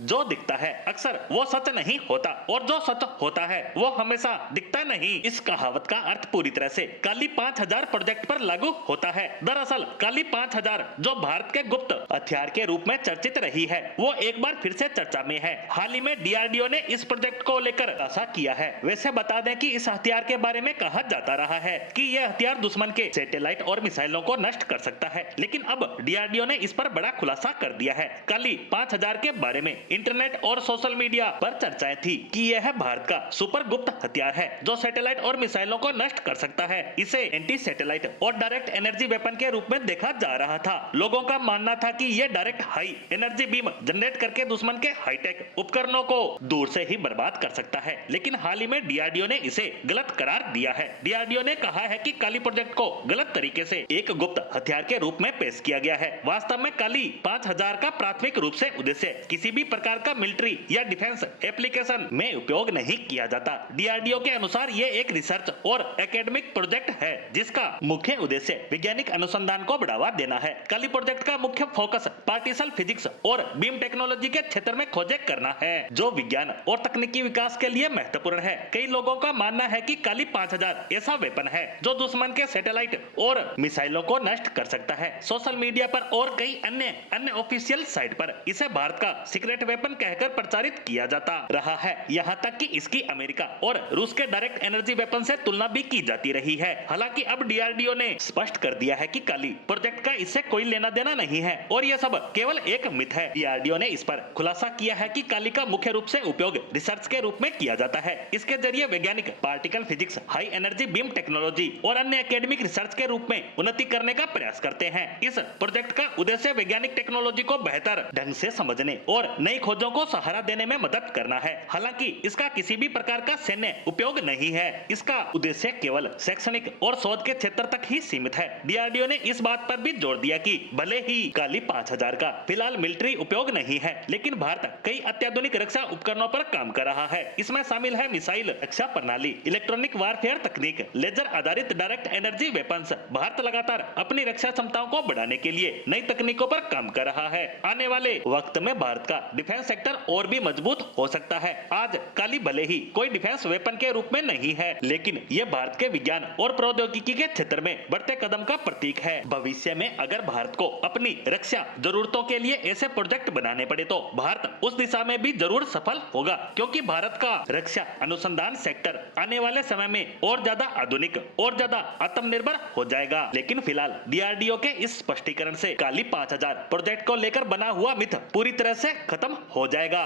जो दिखता है अक्सर वो सच नहीं होता और जो सच होता है वो हमेशा दिखता नहीं। इस कहावत का अर्थ पूरी तरह से काली 5000 प्रोजेक्ट पर लागू होता है। दरअसल काली 5000 जो भारत के गुप्त हथियार के रूप में चर्चित रही है, वो एक बार फिर से चर्चा में है। हाल ही में डीआरडीओ ने इस प्रोजेक्ट को लेकर खुलासा किया है। वैसे बता दें कि इस हथियार के बारे में कहा जाता रहा है कि यह हथियार दुश्मन के सैटेलाइट और मिसाइलों को नष्ट कर सकता है, लेकिन अब डीआरडीओ ने इस पर बड़ा खुलासा कर दिया है। काली 5000 के बारे में इंटरनेट और सोशल मीडिया पर चर्चाएं थी कि यह भारत का सुपर गुप्त हथियार है जो सैटेलाइट और मिसाइलों को नष्ट कर सकता है। इसे एंटी सैटेलाइट और डायरेक्ट एनर्जी वेपन के रूप में देखा जा रहा था। लोगों का मानना था कि यह direct high energy beam generate करके दुश्मन के हाईटेक उपकरणों को दूर से ही बर्बाद कर सकता है, लेकिन हाल ही में डीआरडीओ ने इसे गलत करार दिया है। डीआरडीओ ने कहा है कि काली प्रोजेक्ट को गलत तरीके से एक गुप्त हथियार के रूप में पेश किया गया है। वास्तव में काली 5000 का प्राथमिक रूप से उद्देश्य किसी भी प्रकार का मिलिट्री या डिफेंस एप्लीकेशन में उपयोग नहीं किया जाता। डीआरडीओ के अनुसार ये एक रिसर्च और एकेडमिक प्रोजेक्ट है जिसका मुख्य उद्देश्य वैज्ञानिक अनुसंधान को बढ़ावा देना है। काली प्रोजेक्ट का मुख्य फोकस पार्टिकल फिजिक्स और बीम टेक्नोलॉजी के क्षेत्र में खोजें करना है, जो विज्ञान और तकनीकी विकास के लिए महत्वपूर्ण है। कई लोगों का मानना है कि काली 5000 ऐसा वेपन है जो दुश्मन के सैटेलाइट और मिसाइलों को नष्ट कर सकता है। सोशल मीडिया पर और कई अन्य ऑफिशियल साइट पर इसे भारत का सीक्रेट वेपन कहकर प्रचारित किया जाता रहा है। यहाँ तक कि इसकी अमेरिका और रूस के डायरेक्ट एनर्जी वेपन से तुलना भी की जाती रही है। हालांकि अब डीआरडीओ ने स्पष्ट कर दिया है कि काली प्रोजेक्ट का इससे कोई लेना देना नहीं है और यह सब केवल एक मिथ है। डीआरडीओ ने इस पर खुलासा किया है कि काली का मुख्य रूप से उपयोग रिसर्च के रूप में किया जाता है। इसके जरिए वैज्ञानिक particle physics, high energy beam technology और अन्य एकेडमिक रिसर्च के रूप में उन्नति करने का प्रयास करते हैं। इस प्रोजेक्ट का उद्देश्य वैज्ञानिक टेक्नोलॉजी को बेहतर ढंग से समझने और नई खोजों को सहारा देने में मदद करना है। हालांकि इसका किसी भी प्रकार का सैन्य उपयोग नहीं है। इसका उद्देश्य केवल शैक्षणिक और शोध के क्षेत्र तक ही सीमित है। डीआरडीओ ने इस बात पर भी जोर दिया कि भले ही काली 5000 का फिलहाल मिलिट्री उपयोग नहीं है, लेकिन भारत कई अत्याधुनिक रक्षा उपकरणों पर काम कर रहा है। इसमें शामिल है मिसाइल रक्षा प्रणाली, इलेक्ट्रॉनिक वारफेयर तकनीक, लेजर आधारित डायरेक्ट एनर्जी वेपन्स। भारत लगातार अपनी रक्षा क्षमताओं को बढ़ाने के लिए नई तकनीकों पर काम कर रहा है। आने वाले वक्त में भारत का डिफेंस सेक्टर और भी मजबूत हो सकता है। आज काली भले ही कोई डिफेंस वेपन के रूप में नहीं है, लेकिन यह भारत के विज्ञान और प्रौद्योगिकी के क्षेत्र में बढ़ते कदम का प्रतीक है। भविष्य में अगर भारत को अपनी रक्षा जरूरतों के लिए ऐसे प्रोजेक्ट बनाने पड़े तो भारत उस दिशा में भी जरूर सफल होगा, क्योंकि भारत का रक्षा अनुसंधान सेक्टर आने वाले समय में और ज्यादा आधुनिक और ज्यादा आत्मनिर्भर हो जाएगा। लेकिन फिलहाल डीआरडीओ के इस स्पष्टीकरण से काली 5000 प्रोजेक्ट को लेकर बना हुआ मिथ पूरी तरह से खत्म हो जाएगा।